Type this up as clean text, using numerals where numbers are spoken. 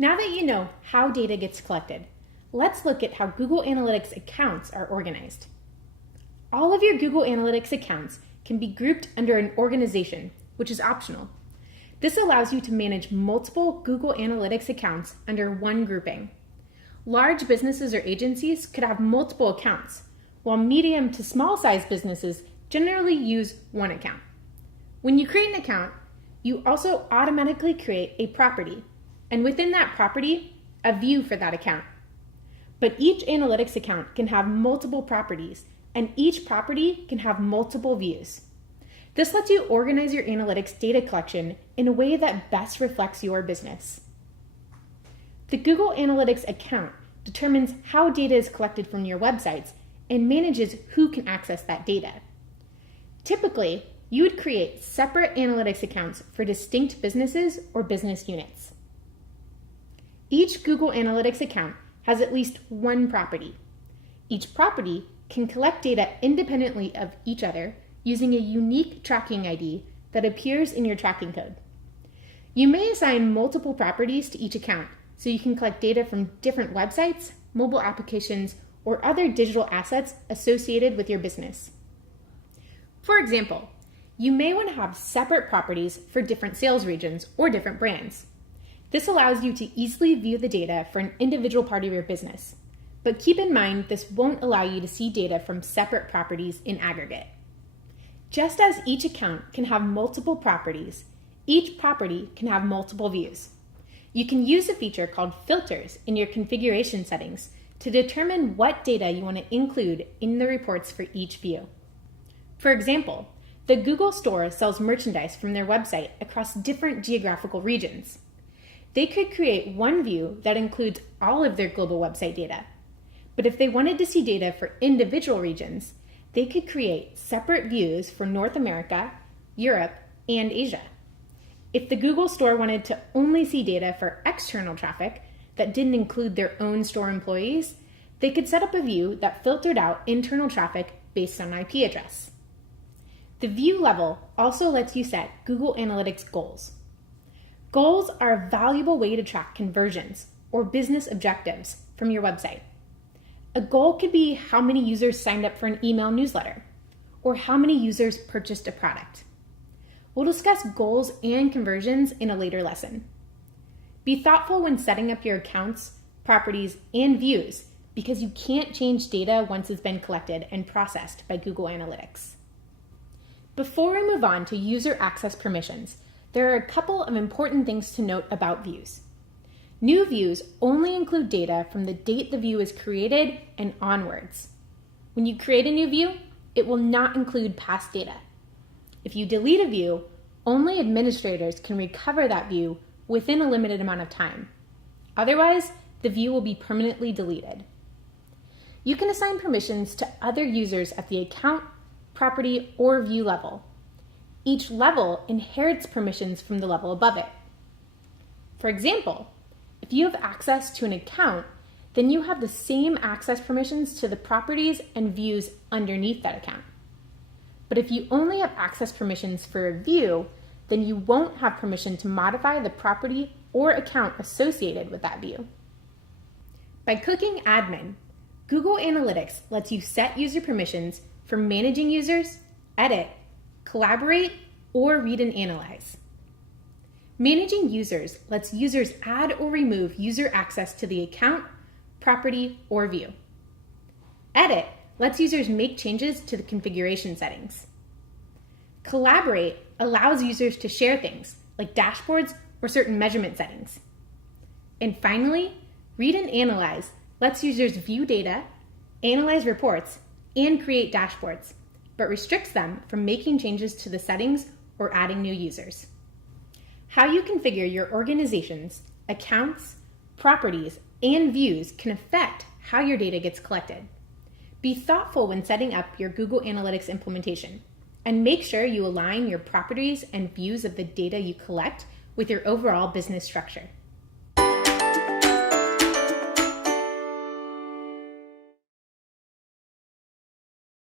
Now that you know how data gets collected, let's look at how Google Analytics accounts are organized. All of your Google Analytics accounts can be grouped under an organization, which is optional. This allows you to manage multiple Google Analytics accounts under one grouping. Large businesses or agencies could have multiple accounts, while medium to small size businesses generally use one account. When you create an account, you also automatically create a property, and within that property, a view for that account. But each analytics account can have multiple properties, and each property can have multiple views. This lets you organize your analytics data collection in a way that best reflects your business. The Google Analytics account determines how data is collected from your websites and manages who can access that data. Typically, you would create separate analytics accounts for distinct businesses or business units. Each Google Analytics account has at least one property. Each property can collect data independently of each other using a unique tracking ID that appears in your tracking code. You may assign multiple properties to each account so you can collect data from different websites, mobile applications, or other digital assets associated with your business. For example, you may want to have separate properties for different sales regions or different brands. This allows you to easily view the data for an individual part of your business. But keep in mind, this won't allow you to see data from separate properties in aggregate. Just as each account can have multiple properties, each property can have multiple views. You can use a feature called filters in your configuration settings to determine what data you want to include in the reports for each view. For example, the Google Store sells merchandise from their website across different geographical regions. They could create one view that includes all of their global website data. But if they wanted to see data for individual regions, they could create separate views for North America, Europe, and Asia. If the Google Store wanted to only see data for external traffic that didn't include their own store employees, they could set up a view that filtered out internal traffic based on IP address. The view level also lets you set Google Analytics goals. Goals are a valuable way to track conversions or business objectives from your website. A goal could be how many users signed up for an email newsletter, or how many users purchased a product. We'll discuss goals and conversions in a later lesson. Be thoughtful when setting up your accounts, properties, and views because you can't change data once it's been collected and processed by Google Analytics. Before we move on to user access permissions, there are a couple of important things to note about views. New views only include data from the date the view is created and onwards. When you create a new view, it will not include past data. If you delete a view, only administrators can recover that view within a limited amount of time. Otherwise, the view will be permanently deleted. You can assign permissions to other users at the account, property, or view level. Each level inherits permissions from the level above it. For example, if you have access to an account, then you have the same access permissions to the properties and views underneath that account. But if you only have access permissions for a view, then you won't have permission to modify the property or account associated with that view. By clicking Admin, Google Analytics lets you set user permissions for managing users, edit, collaborate, or read and analyze. Managing users lets users add or remove user access to the account, property, or view. Edit lets users make changes to the configuration settings. Collaborate allows users to share things like dashboards or certain measurement settings. And finally, read and analyze lets users view data, analyze reports, and create dashboards, but restricts them from making changes to the settings or adding new users. How you configure your organizations, accounts, properties, and views can affect how your data gets collected. Be thoughtful when setting up your Google Analytics implementation, and make sure you align your properties and views of the data you collect with your overall business structure.